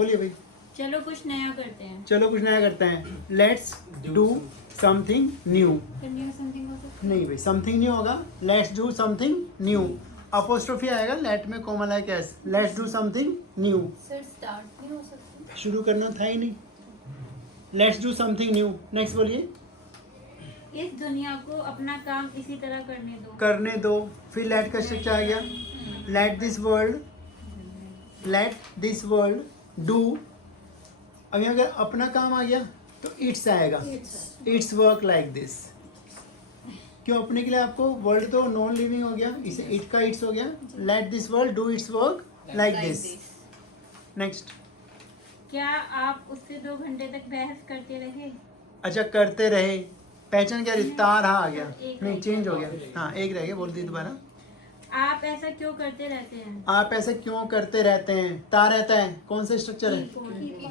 बोलिए भाई। चलो कुछ नया करते हैं। चलो कुछ नया करते हैं। Let's do something new. Something हो सकता नहीं भाई, समथिंग न्यू होगा। Let's do something new. Apostrophe आएगा, लेट में कोमल है कैस। Let's do something new. Sir start नहीं हो सकता। शुरू करना था ही नहीं। Let's do something new. Next बोलिए। इस दुनिया को अपना काम इसी तरह करने दो। फिर लेट का स्ट्रक्चर आ गया। Let this world do. अभी अगर अपना काम आ गया तो इट्स आएगा। It's work like this. क्यों अपने के लिए आपको? वर्ल्ड तो नॉन लिविंग हो गया, इसे इट का इट्स हो गया। Let this world do it's work like this. Next. क्या आप उससे 2 घंटे तक बहस करते रहे? अच्छा, करते रहे। पहचान क्या रही? ता रहा आ गया, एक नहीं रह चेंज हो गया। हाँ, एक रह गया, बोल दी दोबारा। आप ऐसा क्यों करते रहते हैं? आप ऐसे क्यों करते रहते हैं? ता रहता है, कौन सा स्ट्रक्चर है?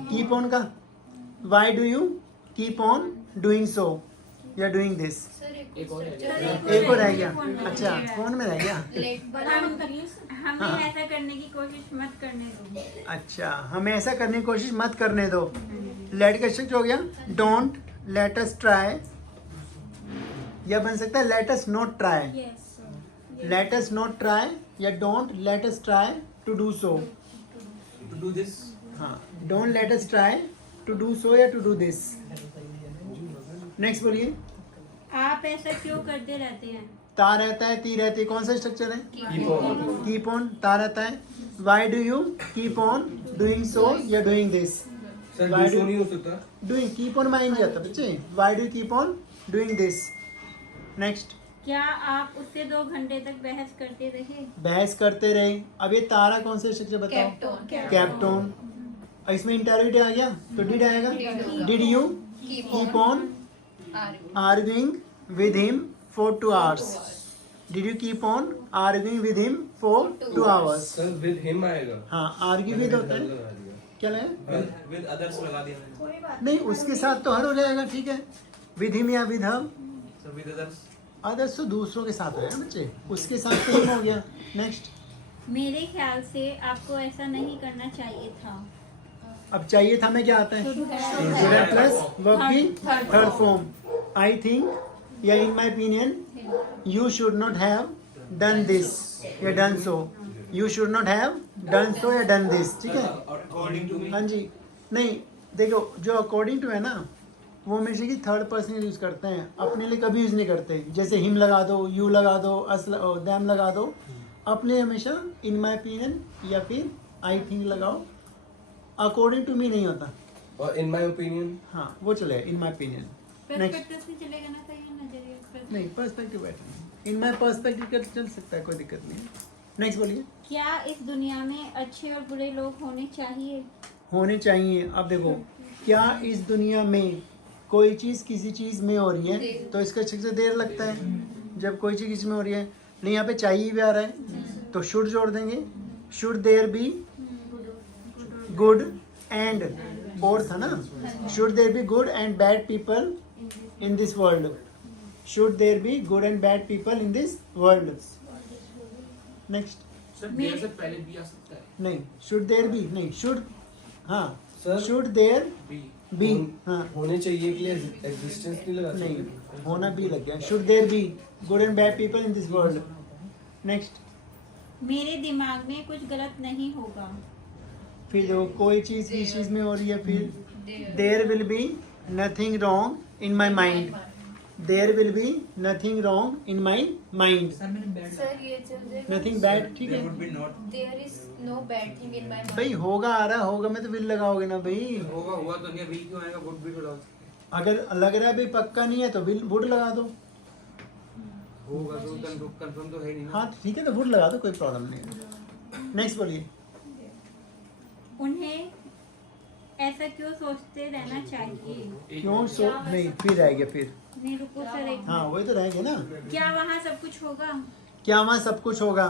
कीप ऑन का। Why do you keep on doing so या डूइंग दिस? एक और रह गया। अच्छा, फोन में रह गया। हमें ऐसा करने की कोशिश मत करने दो। अच्छा, हमें ऐसा करने की कोशिश मत करने दो। लेट का स्ट्रक्चर हो गया। डोंट लेट अस ट्राई, या बन सकता है let us not try. Let us not try या don't let us try to do so. To do this. हाँ, don't let us try to do so या टू डू दिस। नेक्स्ट बोलिए। आप ऐसा क्यों करते रहते हैं? ता रहता है, ती रहती है, कौन सा स्ट्रक्चर है? Keep on. ता रहता है। Why do you keep on doing so या डूइंग दिस? सर Why दूसरों do- नहीं हो सकता। डूइंग, कीप ऑन माइंड जाता बच्चे। Why do keep on doing this? Next. क्या आप उससे 2 घंटे तक बहस करते रहे? बहस करते रहे। अब ये तारा कौन सा स्ट्रक्चर बताओ? कैप्टोन। इसमें इंटरव्यूट आ गया तो डिड आएगा। Did you keep on arguing with him for 2 hours? Did you keep on arguing with him for 2 hours? Sir with him आएगा। हाँ, आर्ग्यू विद होता है। क्या लगा? विद अदर्स लगा दिया मैंने। नहीं, उसके साथ तो हर हो जाएगा, ठीक है। विद हिम या with her. Sir with others. Others तो दूसरों के साथ हो जाएगा बच्चे, उसके साथ तो हिम हो गया। नेक्स्ट। मेरे ख्याल से आपको ऐसा नहीं करना चाहिए था। अब चाहिए था में क्या आता है? शुड प्लस वर्ब की थर्ड फॉर्म। आई थिंक या in my opinion you should not have done this या done so. You should not have done so या डन दिस, ठीक है। According to me. हाँ जी। नहीं, देखो जो अकॉर्डिंग टू है ना, वो हमेशा की थर्ड पर्सन यूज करते हैं, अपने लिए कभी यूज नहीं करते। जैसे हिम लगा दो, यू लगा दो, अस दैम लगा दो। अपने हमेशा इन माई ओपिनियन या फिर आई थिंक लगाओ। अकॉर्डिंग टू मी नहीं होता। और इन माय ओपिनियन। हाँ, वो चलेगा इन माई ओपिनियन। पर्सपेक्टिव से चलेगा ना, सही है नजरिए। नहीं, पर्सपेक्टिव बैठना। इन माई पर्सपेक्टिव का चल सकता है, कोई दिक्कत नहीं है। नेक्स्ट बोलिए। क्या इस दुनिया में अच्छे और बुरे लोग होने चाहिए? होने चाहिए। अब देखो, क्या इस दुनिया में कोई चीज़ किसी चीज़ में हो रही है तो इसका स्ट्रक्चर देर लगता है। जब कोई चीज़ किसी में हो रही है, नहीं यहाँ पे चाहिए भी आ रहा है तो शुड जोड़ देंगे। Should there be good and, और था ना, should there be good and bad people in this world. Should there be good and bad people in this world. Next. Sir देर से पहले भी आ सकता है। नहीं, शुड देयर बी नहीं, शुड, हाँ sir should there be be, हाँ होने चाहिए के लिए एग्जिस्टेंस नहीं लगा सकते। नहीं, होना भी लग गया। Should there be good and bad people in this world. Next. मेरे दिमाग में कुछ गलत नहीं होगा। फिर देखो, कोई चीज़ किस चीज़ में हो रही है, फिर there will be nothing wrong in my mind. There will be nothing wrong in my mind. Sir ये चल जाएगा। नथिंग बैड, ठीक है। There is no bad thing in my mind. भाई होगा आ रहा होगा में तो विल लगाओगे ना भाई। होगा हुआ तो नहीं, वी क्यों आएगा? वुड भी थोड़ा अगर लग रहा है भाई पक्का नहीं है तो विल वुड लगा दो। होगा तो कंफर्म तो है नहीं ना। हाँ ठीक है, तो वुड लगा दो, कोई प्रॉब्लम नहीं है। नेक्स्ट बोलिए। उन्हें ऐसा क्यों सोचते रहना चाहिए? क्यों सो नहीं, फिर रह गया फिर। नहीं रुको सर, एक हाँ वही तो रह गया ना। क्या वहाँ सब कुछ होगा? क्या वहाँ सब कुछ होगा?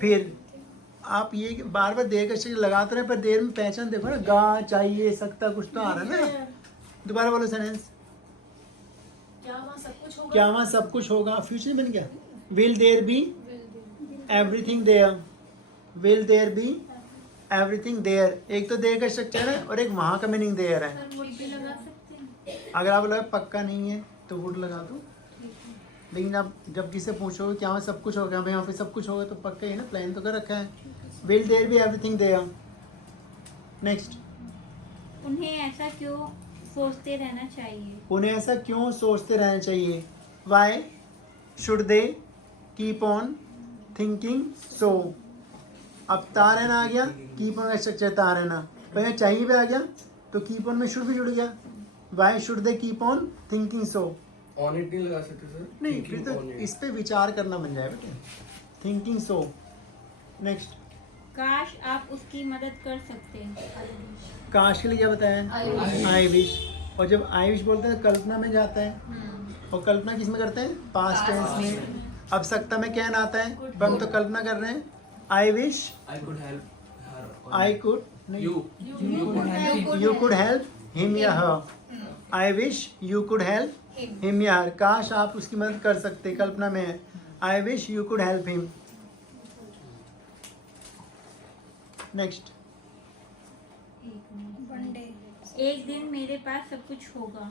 फिर आप ये बार बार देर का शक्ल लगाते रहे, पर देर में पहचान देखो ना, गा चाहिए सकता कुछ तो आ रहा है ना। दोबारा बोलो सेंटेंस। क्या वहाँ सब कुछ होगा? क्या वहाँ सब कुछ होगा? फ्यूचर बन गया। Will there be everything there. Will there be everything there, एक तो देयर का स्ट्रक्चर है और एक वहाँ का मीनिंग देयर है। सर वुड भी लगा सकते हैं। अगर आप लगा पक्का नहीं है तो वुड लगा दो, लेकिन आप जब किसी से पूछोगे क्या वहाँ सब कुछ होगा, भाई यहाँ पे सब कुछ होगा, तो पक्का ही ना, प्लान तो कर रखा है। Will there be everything there. Next, उन्हें ऐसा क्यों सोचते रहना चाहिए? उन्हें ऐसा क्यों सोचते रहना चाहिए? Why should they keep on thinking so. अब तारना आ गया, कीप ऑन का स्ट्रक्चर तारना, पहले चाहिए भी आ गया तो कीप ऑन में शुड भी जुड़ गया। Why should they keep on thinking so. On it नहीं लगा सकते सर? नहीं, फिर Thinking तो on it. इस पे विचार करना बन जाए बेटे, थिंकिंग सो। नेक्स्ट, काश आप उसकी मदद कर सकते। काश के लिए क्या बताया? I wish. I wish. और जब आई विश बोलते हैं कल्पना में जाता है, और कल्पना किस में करते हैं? पास्ट टेंस में। अब सकता में क्या आता है, पर हम तो कल्पना कर रहे हैं। I wish I could help her. or- I could, You. You could help him या her. I wish you could help him या हर, काश आप उसकी मदद कर सकते, कल्पना में है। आई wish you could help him. Next, एक दिन मेरे पास सब कुछ होगा।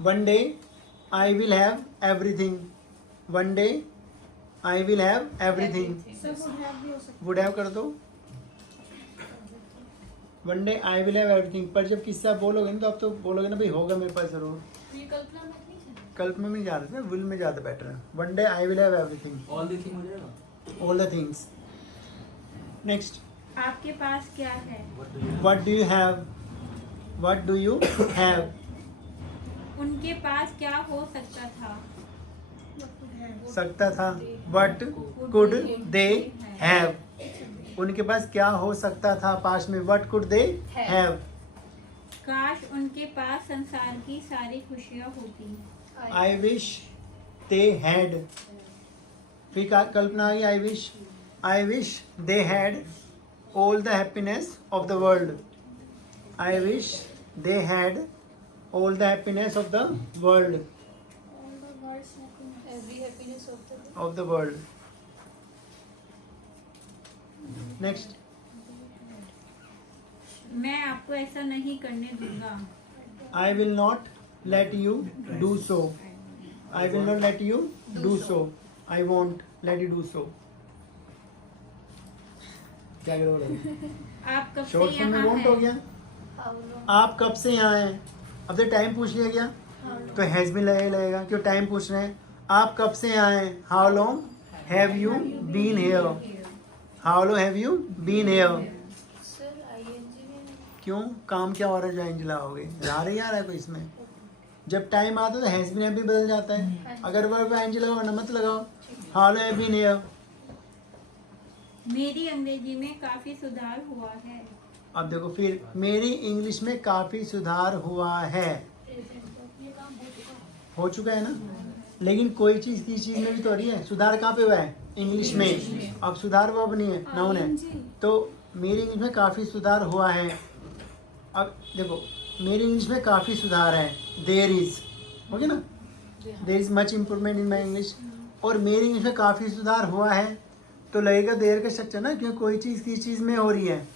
One day I will have everything. One day I will have everything. Would have कर दो। One day I will have everything, पर जब किस्सा बोलोगे ना तो आप तो बोलोगे ना भाई होगा मेरे पास जरूर। ये कल्पना में नहीं है। कल्पना में जा रहे थे, विल में ज़्यादा बेटर है। One day I will have everything, All the thing हो जाएगा? All the things. नेक्स्ट, आपके पास क्या है? What do you have? What do you have? उनके पास क्या हो सकता था? सकता था, व्हाट कुड दे हैव? उनके पास क्या हो सकता था पास्ट में, व्हाट कुड दे हैव? काश उनके पास संसार की सारी खुशियाँ होती। I wish they had. फिर कल्पना आई, I wish they had all the happiness of the world. I wish they had all the happiness of the world, Every happiness of the world. Of the world. Next, मैं आपको ऐसा नहीं करने दूंगा। I will not let you do so. I will not let you do so. I won't let you do so. क्या करोगे? आप कब शॉर्ट से फॉर्म में यहाँ won't हो हैं? गया। How long? आप कब से यहाँ हैं? अब तो टाइम पूछ लिया गया तो हैज भी लगेगा, क्यों टाइम पूछ रहे हैं। आप कब से यहाँ हैं? How long have you been here? How long have you been here? Sir, ING में क्यों, काम क्या हो रहा है जो एंज लगाओगे? जा रही आ रहा है कोई इसमें? जब टाइम आता है तो हैज बीन भी बदल जाता है। अगर वर्ब एंज लगाओ ना मत लगाओ। How long have been here? मेरी अंग्रेजी में काफी सुधार हुआ है। अब देखो फिर, मेरी इंग्लिश में काफी सुधार हुआ है। हो चुका है ना, लेकिन कोई चीज किसी चीज में भी तो हो रही है। सुधार कहाँ पे हुआ है? इंग्लिश में। अब सुधार वर्ब नहीं है, नाउन है। तो मेरी इंग्लिश में काफी सुधार हुआ है। अब देखो, मेरी इंग्लिश में काफी सुधार है, देयर इज, ओके ना, there is much improvement in my English. और मेरी इंग्लिश में काफी सुधार हुआ है तो लगेगा देयर का स्ट्रक्चर ना, क्योंकि कोई चीज किसी चीज में हो रही है,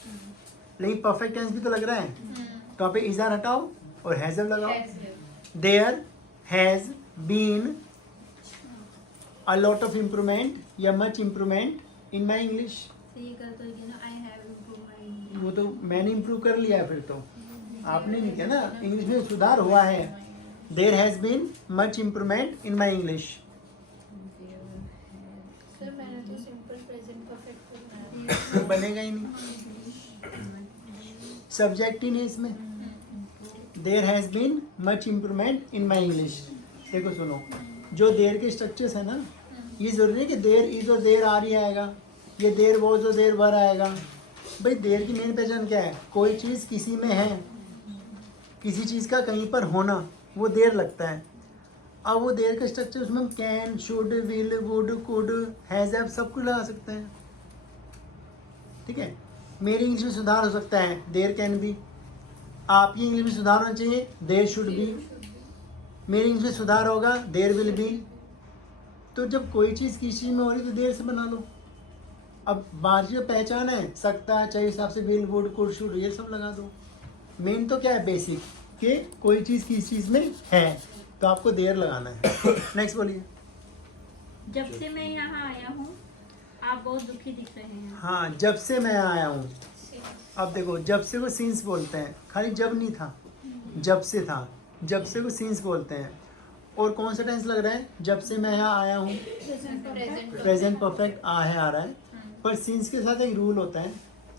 लेकिन परफेक्ट टेंस भी तो लग रहा है। तो यहाँ पे इज़ार हटाओ और हैज़ लगाओ। has lived. There has been a lot of improvement या much improvement in my English. तो ये कर दोगे ना, I have improve my English. वो तो मैंने इम्प्रूव कर लिया है, फिर तो आपने नहीं किया ना। इंग्लिश में सुधार हुआ है। There has been much improvement in my English. Sir, मैंने तो simple present perfect को बनाया। वो बनेगा ही नहीं, सब्जेक्ट ही नहीं इसमें। There has been much improvement in my English. देखो सुनो, जो देर के स्ट्रक्चर्स है ना, ये जरूरी नहीं कि देर इज और देर आर ही आएगा, ये देर वॉज और देर वर आएगा। भाई देर की मेन पहचान क्या है? कोई चीज़ किसी में है, किसी चीज़ का कहीं पर होना, वो देर लगता है। अब वो देर का स्ट्रक्चर उसमें हम can, should, will, would, could, has, have सब कुछ लगा सकते हैं। ठीक है, मेरी इंग्लिश में सुधार हो सकता है, देर कैन बी। आपकी इंग्लिश में सुधार होना चाहिए, देर शुड बी। मेरी इंग्लिश में सुधार होगा, देर विल बी। तो जब कोई चीज़ किसी चीज़ में हो रही तो देर से बना लो। अब बाहर जो पहचान है, सकता, चाहिए हिसाब से विल, वुड, कुड, शुड, ये सब लगा दो। मेन तो क्या है, बेसिक, कि कोई चीज़ किस चीज़ में है, तो आपको देर लगाना है। नेक्स्ट बोलिए। जब से मैं यहाँ आया हूँ आप बहुत दुखी दिख रहे हैं। हाँ, जब से मैं आया हूँ। अब देखो, जब से को सिंस बोलते हैं, खाली जब नहीं था, जब से था, जब से को सिंस बोलते हैं। और कौन सा टेंस लग रहा है, जब से मैं यहाँ आया हूँ, प्रेजेंट परफेक्ट आ रहा है। पर सिंस के साथ एक रूल होता है।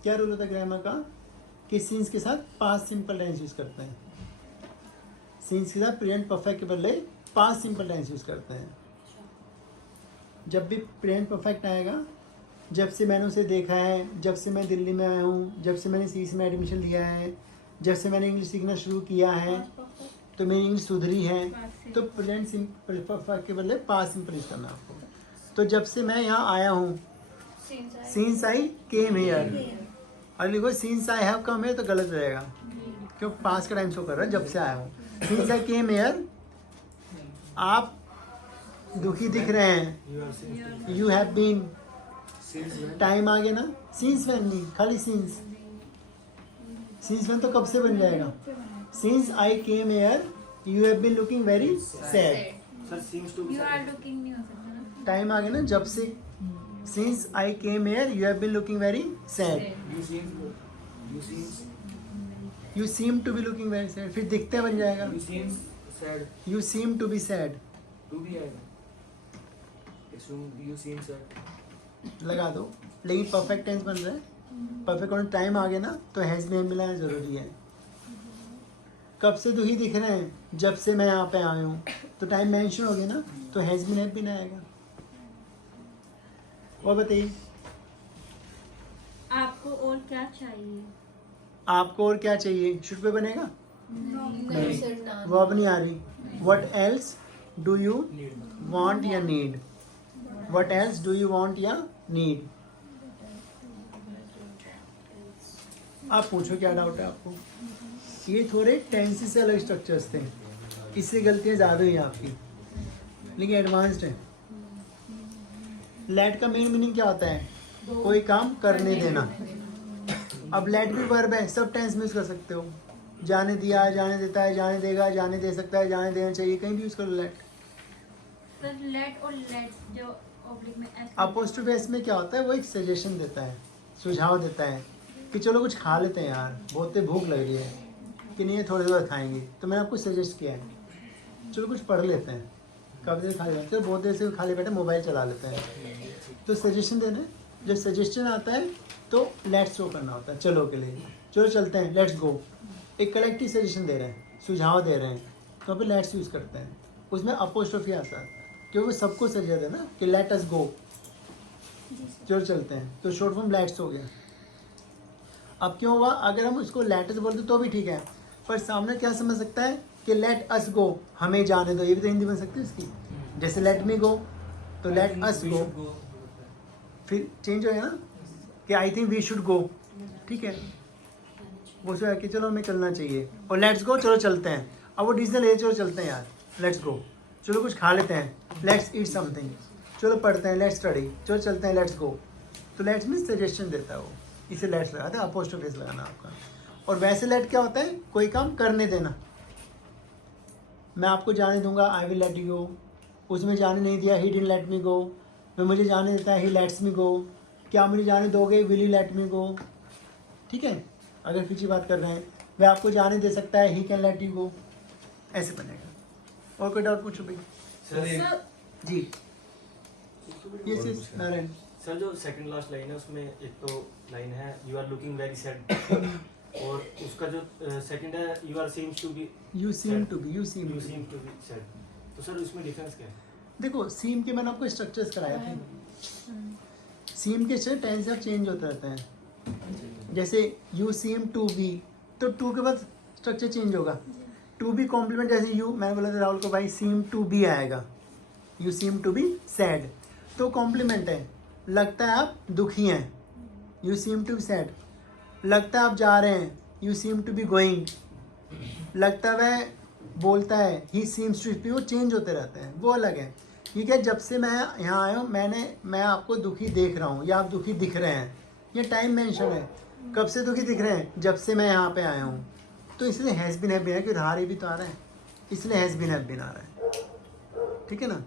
क्या रूल होता है ग्रामर का, कि सिंस के साथ पास्ट सिंपल टेंस यूज करते हैं। सिंस के साथ प्रेजेंट परफेक्ट के बदले पास्ट सिंपल टेंस यूज करते हैं। जब भी प्रेजेंट परफेक्ट आएगा, जब से मैंने उसे देखा है, जब से मैं दिल्ली में आया हूँ, जब से मैंने सीस में एडमिशन लिया है, जब से मैंने इंग्लिश सीखना शुरू किया है, तो मेरी इंग्लिश सुधरी है। तो प्रेजेंट सिंपल परफेक्ट के बदले पास्ट सिंपल यूज करना आपको। तो जब से मैं यहाँ आया हूँ, सिंस आई केम हियर। और लिखो since I have come here तो गलत रहेगा, क्यों, पास्ट का टाइम शो कर रहा है, जब से आया हूँ। सिंस आई केम हियर, आप दुखी दिख रहे हैं। यू हैव बीन, टाइम आ गया ना, सिंस व्हेन नहीं, खाली सिंस। सिंस व्हेन तो कब से बन जाएगा। Since I came here you have been looking very sad. Sir seems to be you are looking नहीं हो सकता ना। टाइम आ गया ना, जब से। Since I came here you have been looking very sad. You seem to be looking very sad, फिर दिखते बन जाएगा। You seems sad you seem to be sad, to be आएगा। यू सीम सैड लगा दो। लेकिन परफेक्ट टेंस बन रहा है, परफेक्ट होने टाइम आ गया ना, तो हैज में मिलाना जरूरी है। कब से दुखी दिख रहे हैं, जब से मैं यहाँ पे आया हूँ, तो टाइम मेंशन हो गया ना, तो हैज में भी ना आएगा। और बताइए, आपको और क्या चाहिए। आपको और क्या चाहिए, शुड पे बनेगा, वर्ब नहीं आ रही। What else do you want या need, what else do you want या नीड। आप पूछो क्या डाउट है आपको। ये थोड़े टेंसेस से अलग स्ट्रक्चर्स थे, इससे गलतियां ज़्यादा हुई आपकी, लेकिन एडवांस्ड है। लेट का मेन मीनिंग क्या होता है, कोई काम करने देना। अब लेट भी वर्ब है, सब टेंस में यूज कर सकते हो। जाने दिया, जाने देता है, जाने देगा, जाने दे सकता है, जाने देना चाहिए, कहीं भी यूज करो लेट। सर लेट और लेट जो ऑब्लिक में एस अपोस्ट्रोफी एस में क्या होता है, वो एक सजेशन देता है, सुझाव देता है कि चलो कुछ खा लेते हैं यार, बहुत तेज भूख लग रही है, कि नहीं थोड़ी देर खाएंगे, तो मैंने आपको सजेस्ट किया है चलो कुछ पढ़ लेते हैं। कब देर खा लेते हैं, बहुत देर से खाली बैठे मोबाइल चला लेते हैं, तो सजेशन देना। जब सजेशन आता है तो लेट्स गो करना होता है, चलो के लिए, चलो चलते हैं, लेट्स गो। एक कलेक्टिव सजेशन दे रहे हैं, सुझाव दे रहे हैं, तो पे लेट्स यूज़ करते हैं। उसमें अपोस्ट्रोफी आता है, क्योंकि वो सबको सजेस्ट है ना कि लेट अस गो, चलो चलते हैं, तो शॉर्ट फॉर्म लेट्स हो गया। अब क्यों हुआ, अगर हम उसको लेट अस बोलते तो भी ठीक है, पर सामने क्या समझ सकता है कि लेट अस गो, हमें जाने दो, ये भी तो हिंदी बन सकती है इसकी। जैसे लेट मी गो, तो लेट अस गो, फिर चेंज हो गया ना कि I think we should go, ठीक है, वो सोचा कि चलो हमें चलना चाहिए, और लेट्स गो, चलो चलते हैं। अब वो डिसीजन ले, चलो चलते हैं यार, लेट्स गो, चलो कुछ खा लेते हैं, लेट्स ईट समथिंग, चलो पढ़ते हैं, लेट्स स्टडी, चलो चलते हैं, लेट्स गो। तो लेट्स में सजेशन देता है वो, इसे लेट्स लगाते हैं, अपोस्ट्रोफी लगाना आपका। और वैसे लेट क्या होता है, कोई काम करने देना। मैं आपको जाने दूंगा, आई विल लेट यू गो, उसमें जाने नहीं दिया, ही डिडंट लेट मी गो। मैं मुझे जाने देता है, ही लेट्स मी गो। क्या मुझे जाने दोगे, विल यू लेट मी गो, ठीक है। अगर पीछे बात कर रहे हैं, वह आपको जाने दे सकता है, he can let you go, ऐसे बनेगा। और कोई डाउट पूछो भाई। Sir ji yes yes Narayan. Sir जो सेकंड लास्ट लाइन है उसमें एक तो लाइन है you are looking very sad, और उसका जो सेकंड है you are seems to be, you seem to be, you seem you seem to be sad. तो सर उसमें डिफरेंस क्या है? देखो, सीम के मैंने आपको स्ट्रक्चर्स कराया थे। सीम के स्ट्रक्चर टेंस अब चेंज होते रहते हैं। जैसे यू सीम टू बी, तो टू के बाद स्ट्रक्चर चेंज होगा। टू बी कॉम्प्लीमेंट, जैसे यू, मैंने बोला था राहुल को भाई सीम टू बी आएगा, you seem to be sad, तो कॉम्प्लीमेंट है। लगता है आप दुखी हैं, you seem to be sad. लगता है आप जा रहे हैं, you seem to be going. लगता है वह बोलता है, ही सीम्स टू स्पीक, वो चेंज होते रहते हैं, वो अलग है। ये क्या, जब से मैं यहाँ आया हूँ मैं आपको दुखी देख रहा हूँ या आप दुखी दिख रहे हैं, ये टाइम मेंशन है। कब से दुखी दिख रहे हैं? जब से मैं यहाँ पे आया हूँ। तो इसलिए हैज़ बीन हैव बीन है कि रहा भी तो आ रहा है, इसलिए हैज़ बीन हैव बीन आ रहा है। ठीक है ना।